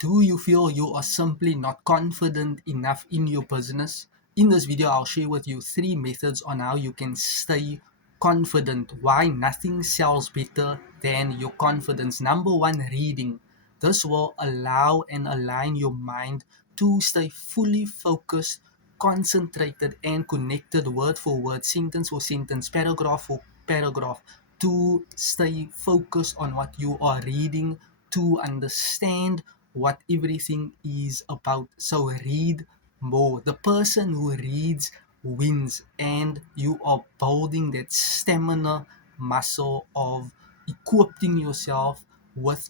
Do you feel you are simply not confident enough in your business? In this video, I'll share with you 3 methods on how you can stay confident. Why nothing sells better than your confidence. Number one, reading. This will allow and align your mind to stay fully focused, concentrated, and connected word for word, sentence for sentence, paragraph for paragraph, to stay focused on what you are reading, to understand what everything is about. So read more. The person who reads wins, and you are building that stamina muscle of equipping yourself with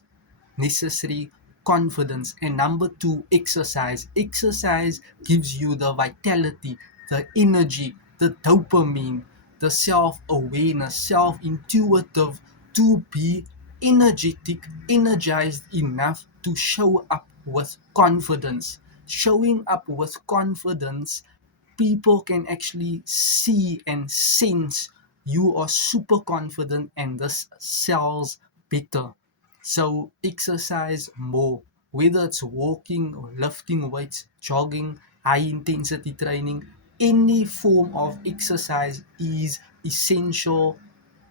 necessary confidence. And number two, exercise. Exercise gives you the vitality, the energy, the dopamine, the self-awareness, self-intuitive, to be energetic, energized enough to show up with confidence. Showing up with confidence, people can actually see and sense you are super confident, and this sells better. So exercise more, whether it's walking or lifting weights, jogging, high intensity training. Any form of exercise is essential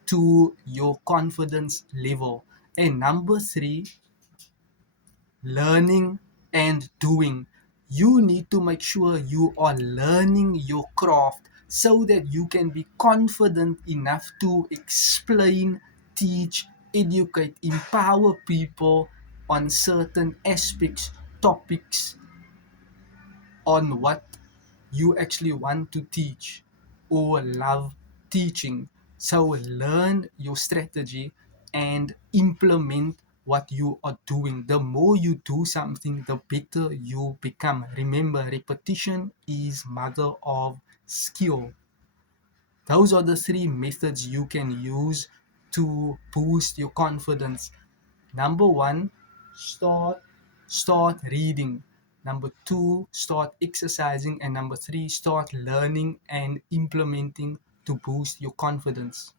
to your confidence level. And number three, learning and doing. You need to make sure you are learning your craft so that you can be confident enough to explain, teach, educate, empower people on certain aspects, topics, on what you actually want to teach or love teaching. So learn your strategy and implement what you are doing. The more you do something, the better you become. Remember, repetition is mother of skill. Those are the 3 methods you can use to boost your confidence. Number one, start reading. Number two, start exercising. And number three, start learning and implementing to boost your confidence.